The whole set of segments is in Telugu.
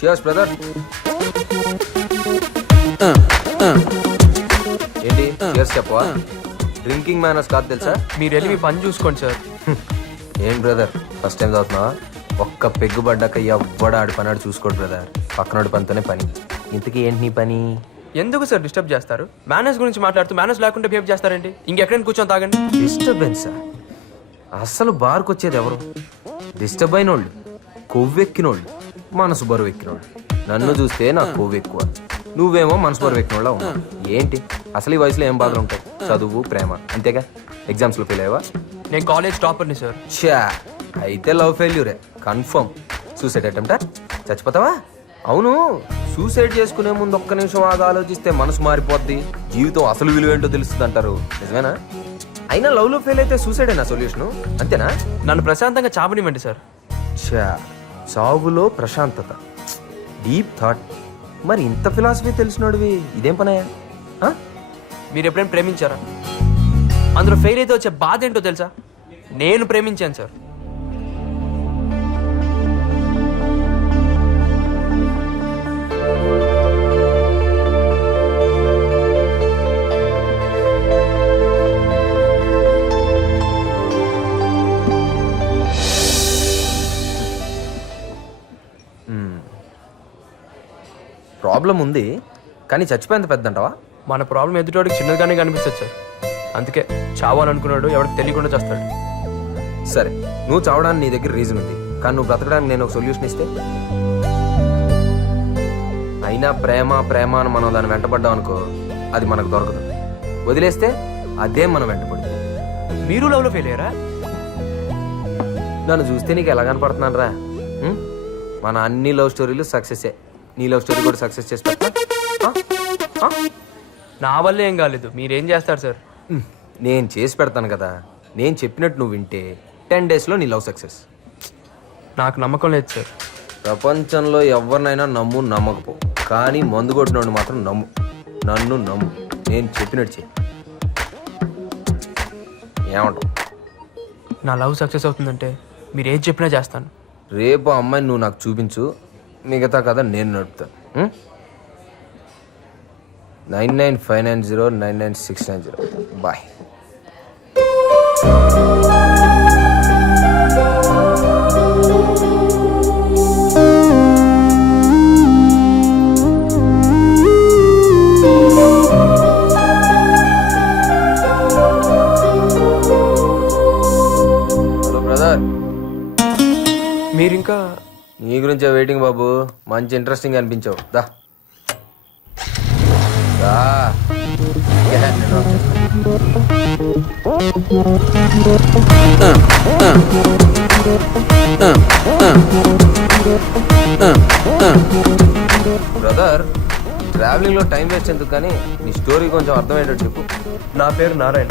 Cheers brother. ఏంటి చియర్స్ చెప్పవా? డ్రింకింగ్ మేనర్స్ కాదు తెలుసా? మీరు వెళ్ళి మీ పని చూసుకోండి సార్. ఏం బ్రదర్ ఫస్ట్ టైం చదువుతున్నావా? ఒక్క పెగ్గు పడ్డాక ఎవ్వడ ఆడి పని ఆడు చూసుకోడు బ్రదర్. పక్కనోడి పనితోనే పని. ఇంతకీ ఏంటి నీ పని? ఎందుకు సార్ డిస్టర్బ్ చేస్తారు? మేనేజ్ గురించి మాట్లాడుతూ మేనేజ్ లేకుండా బిహేవ్ చేస్తారేంటి? ఇంకెక్కడైనా కూర్చొని తాగండి. డిస్టర్బెన్సా? అస్సలు బార్కు వచ్చేది ఎవరు? డిస్టర్బ్ అయినోళ్ళు, కొవ్వెక్కినోళ్ళు, మనసు బరువు ఎక్కినోళ్ళు. నన్ను చూస్తే నాకు కొవ్వు ఎక్కువ, నువ్వేమో మనసు బరువు ఎక్కినోళ్ళ ఉన్నావు. ఏంటి అసలు ఈ వయసులో ఏం బాధలు ఉంటాయి? చదువు, ప్రేమ, అంతేగా. ఎగ్జామ్స్లో ఫెయిల్ అయ్యావా? నేను కాలేజ్ టాపర్ని సార్. చా, అయితే లవ్ ఫెయిల్యూరే కన్ఫర్మ్. సూసైడ్ అటెంప్టా? చచ్చిపోతావా? అవును, సూసైడ్ చేసుకునే ముందు ఒక్క నిమిషం ఆగా ఆలోచిస్తే మనసు మారిపోద్ది, జీవితం అసలు విలువ ఏంటో తెలుస్తుంది అంటారు. నిజమేనా? అయినా లవ్లో ఫెయిల్ అయితే సూసైడేనా సొల్యూషను? అంతేనా? నన్ను ప్రశాంతంగా చావనివ్వండి సార్. చా, చావులో ప్రశాంతత, డీప్ థాట్. మరి ఇంత ఫిలాసఫీ తెలిసినోడివి ఇదేం పనయ్యా? మీరు ఎప్పుడైనా ప్రేమించారా? అందులో ఫెయిల్ అయితే వచ్చే బాధ ఏంటో తెలుసా? నేను ప్రేమించాను సార్. ప్రాబ్లం ఉంది కానీ చచ్చిపోయేంత పెద్ద అంటావా? మన ప్రాబ్లం ఎదుటోడికి చిన్నదిగానే కనిపిస్తుంది సార్. అందుకే చావాలనుకున్నాడు ఎవరికి తెలియకుండా చేస్తాడు. సరే, నువ్వు చావడానికి నీ దగ్గర రీజన్ ఉంది, కానీ నువ్వు బ్రతకడానికి నేను ఒక సొల్యూషన్ ఇస్తే? అయినా ప్రేమ ప్రేమ అని మనం దాన్ని వెంటపడ్డాం అనుకో, అది మనకు దొరకదు. వదిలేస్తే అదే మనం వెంటపడింది. మీరు లవ్లో ఫెయిల్ అయ్యారా? నన్ను చూస్తే నీకు ఎలా కనపడుతున్నాను రా? మన అన్ని లవ్ స్టోరీలు సక్సెసే. నీ లవ్ స్టోరీ కూడా సక్సెస్ చేసి పెట్టా? నా వల్లే ఏం కాలేదు, మీరేం చేస్తారు సార్? నేను చేసి పెడతాను కదా. నేను చెప్పినట్టు నువ్వు వింటే 10 daysలో నీ లవ్ సక్సెస్. నాకు నమ్మకం లేదు సార్. ప్రపంచంలో ఎవరినైనా నమ్ము, నమ్మకపో, కానీ మందు కొట్టినోడు మాత్రం నమ్ము. నన్ను నమ్ము, నేను చెప్పినట్టు చెయ్యి. ఏమంటావు? నా లవ్ సక్సెస్ అవుతుందంటే మీరు ఏది చెప్పినా చేస్తాను. రేపు ఆ అమ్మాయిని నువ్వు నాకు చూపించు, మిగతా కదా నేను నడుపుతాను. 9959099690. బాయ్. Hello brother. మీరింకా నీ గురించే వెయిటింగ్ బాబు. మంచి ఇంట్రెస్టింగ్ అనిపించావు. దా దా. బ్రదర్, ట్రావెలింగ్ లో టైం వేస్ట్ ఎందుకు, కానీ నీ స్టోరీ కొంచెం అర్థమయ్యేటట్టు చెప్పు. నా పేరు నారాయణ.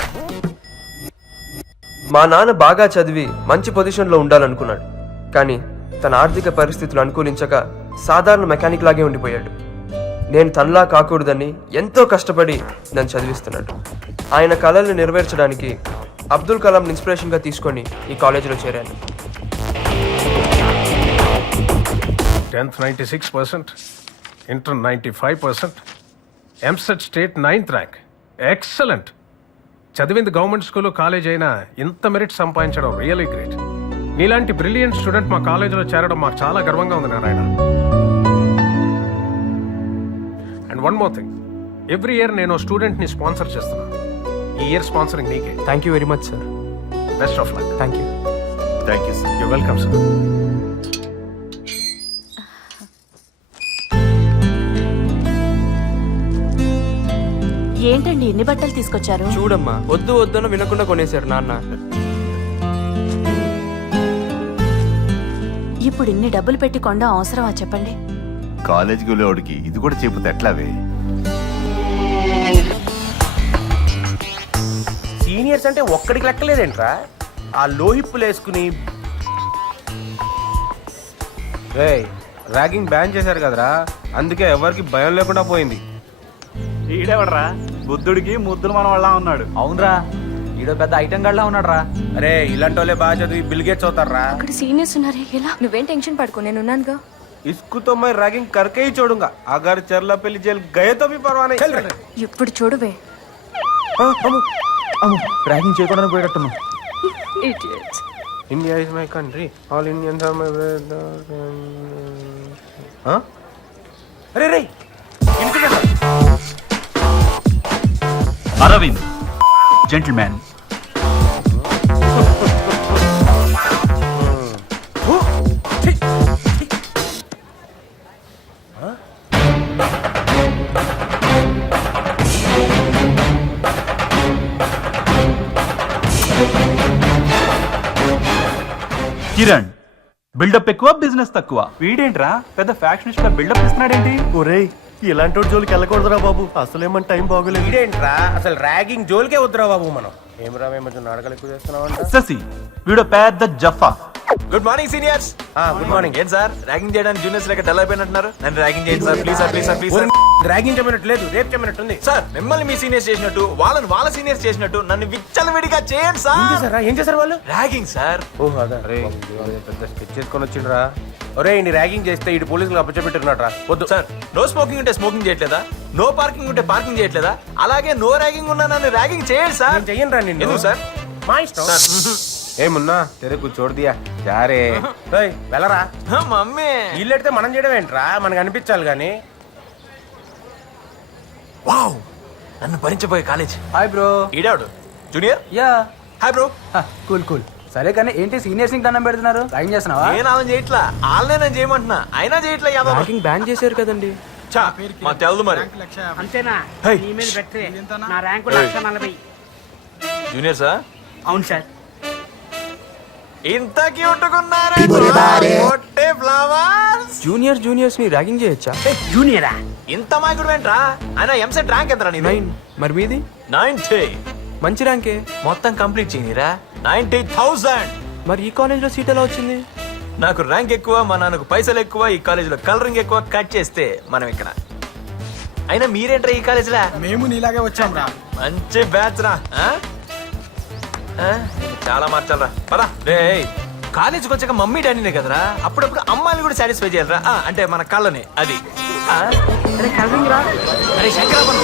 మా నాన్న బాగా చదివి మంచి పొజిషన్లో ఉండాలనుకున్నాడు, కానీ తన ఆర్థిక పరిస్థితులు అనుకూలించక సాధారణ మెకానిక్ లాగే ఉండిపోయాడు. నేను తనలా కాకూడదని ఎంతో కష్టపడి నన్ను చదివిస్తున్నాడు. ఆయన కళల్ని నెరవేర్చడానికి అబ్దుల్ కలాం ఇన్స్పిరేషన్గా తీసుకొని ఈ కాలేజీలో చేరాను. 10th 96%, inter 95%, EAMCET state 9th rank. Excellent. చదివింది గవర్నమెంట్ స్కూల్, కాలేజ్ అయినా ఇంత మెరిట్ సంపాదించడం రియలీ గ్రేట్. నీలాంటి బ్రిలియంట్ స్టూడెంట్ మా కాలేజీలో చేరడం మాకు చాలా గర్వంగా ఉంది Narayana. And one more thing, every year నేను స్టూడెంట్ని స్పాన్సర్ చేస్తున్నాను. ఈ ఇయర్ స్పాన్సరింగ్ నీకే. Thank you very much sir. Best of luck. Thank you. Thank you sir. You welcome sir. ఏంటండి ఎన్ని బట్టలు తీసుకొచ్చారు? చూడమ్మా, వద్దు వద్దన వినకుండా కొనేశారు నాన్న. ఇప్పుడు ఇన్ని డబ్బులు పెట్టి కొండ అవసరమా చెప్పండి? కాలేజీకి వెళ్ళేవాడికి ఇది కూడా చెబుతే ఎట్లావే? సీనియర్స్ అంటే ఒక్కడికి లెక్కలేదేంట్రా? ఆ లోహిప్పులు వేసుకుని ర్యాగింగ్ బ్యాన్ చేశారు కదరా, అందుకే ఎవరికి భయం లేకుండా పోయింది. ఈడెవడరా? బుద్ధుడికి ముద్దులు మన వాళ్ళ ఉన్నాడు. అవునరా, ఈడో పెద్ద ఐటెం గడ్లా ఉన్నాడు రా. అరే ఇలాంటి వాళ్ళే బాగా చదివి బిల్ గేట్స్ అవుతారా? అక్కడ సీనియర్స్ ఉన్నారే ఎలా? నువ్వేం టెన్షన్ పడుకో, నేను ఉన్నానుగా. इसको तो मैं रैगिंग करके ही छोड़ूंगा अगर चरलापल्ली जेल गए तो भी परवाह नहीं ఇప్పుడు చూడవే ర్యాగింగ్ చేయకుండా పోయేటట్టున్నావు. India is my country all Indians are my अरे रे అరవింద్ జెంటిల్మ్యాన్. కిరణ్ బిల్డప్ ఎక్కువ బిజినెస్ తక్కువ. వీడేంట్రా పెద్ద ఫ్యాక్షనిస్ట్ గా బిల్డప్ ఇస్తున్నాడేంటి? ఒరేయ్ ఇలాంటి జోలికి వెళ్ళకూడదురా బాబు, అసలేమని టైం బాగోలేదు. ఇదేంట్రా అసలు ర్యాగింగ్ జోలికే వద్దురా బాబు మనం. ఏమరా మేము నాటకాలు ఎక్కువ చేస్తున్నామంట. శశి వీడు పెద్ద జఫా. Good morning seniors. Good morning. ఏం సార్ ర్యాగింగ్ చేయడానికి జూనియర్స్ లెక్క డల్ అయిపోయినట్టున్నారు? నన్ను ర్యాగింగ్ చేయండి sir please sir, please sir, please sir. Ragging చెప్పినట్టు లేదు, రేపు చెప్పినట్టుంది. సార్ మిమ్మల్ని మీ సీనియర్స్ చేసినట్టు వాళ్ళని వాళ్ళ సీనియర్స్ చేసినట్టు నన్ను విచ్చలవిడిగా చేయండి సార్. ఏం చేశారు వాళ్ళు? Ragging sir. ఓహో అదే. అరే పెద్ద స్కెచ్ చేసుకొని వచ్చిండ్రా. ఒరే ఇన్ని ర్యాగింగ్ చేస్తే ఇటు పోలీసులు అప్పచెప్పెట్టుకున్నాడ్రా. వద్దు సార్ నో స్మోకింగ్ ఉంటే స్మోకింగ్ చేయట్లేదా? నో పార్కింగ్ ఉంటే పార్కింగ్ చేయట్లేదా? అలాగే నో ర్యాగింగ్ ఉన్నా నన్ను ర్యాగింగ్ చేయండి సార్. నేను చెయ్యను రా నిన్ను. ఎందుకు సార్? మా ఇష్టం సార్ ఏమున్నా తెరే కూర్చోడు దియా జారే. రేయ్, వెళ్ళరా. మమ్మీ ఇల్లు ఎడితే మనం చేయడం ఏంట్రా, మనకు అనిపించాలి కానీ. వావ్ నన్ను భరించబోయే కాలేజ్. Hi bro. ఈడాడు junior. Yeah hi bro. Cool cool. సరే కానీ ఏంటి సీనియర్స్ కి దండం పెడుతున్నారు? ర్యాగింగ్ చేస్తున్నావా? నేను అలా చేయట్లా, వాళ్ళనే నేను చేయమంటున్నా. అయినా చేయట్లా యాదవ్. ర్యాగింగ్ బ్యాన్ చేశారు కదండి. చా మా తెలదు మరి. అంతేనా? హై. నీ మీద పెట్టే నా ర్యాంకు 140. జూనియర్ సార్ అవును సార్. ఇంత క్యూట్ ఉన్నారా ఫ్లవర్స్. జూనియర్స్ ని ర్యాగింగ్ చేయొచ్చా? జూనియరా? ఇంత మాయకుడు ఏంట్రా? ఆయన ఎంసెట్ ర్యాంక్ ఎంతరా నీ? 9. మరి మీది? 90. మంచి ర్యాంకే. మొత్తం కంప్లీట్ చేయనిరా 90,000. మరి ఈ కాలేజ్ లో సీట్ ఎలా వచ్చింది? నాకు ర్యాంక్ ఎక్కువ, మా నాన్నకు పైసలు ఎక్కువ, ఈ కాలేజీలో కలరింగ్ ఎక్కువ. కట్ చేస్తే మనం ఇక్కడ. అయినా మీరేంట్రా ఈ కాలేజీలో? మేము నీలాగే వచ్చాం రా. మంచి బ్యాచ్ రా. చాలా మార్చాలరా పదా. రే కాలేజీకి వచ్చాక మమ్మీ డాడీనే కదరా, అప్పుడప్పుడు అమ్మాయిని కూడా సాటిస్ఫై చేయాలరా. అంటే మన కళ్ళని అది. అరే కలరింగ్ రా. అరే శంకరాపన్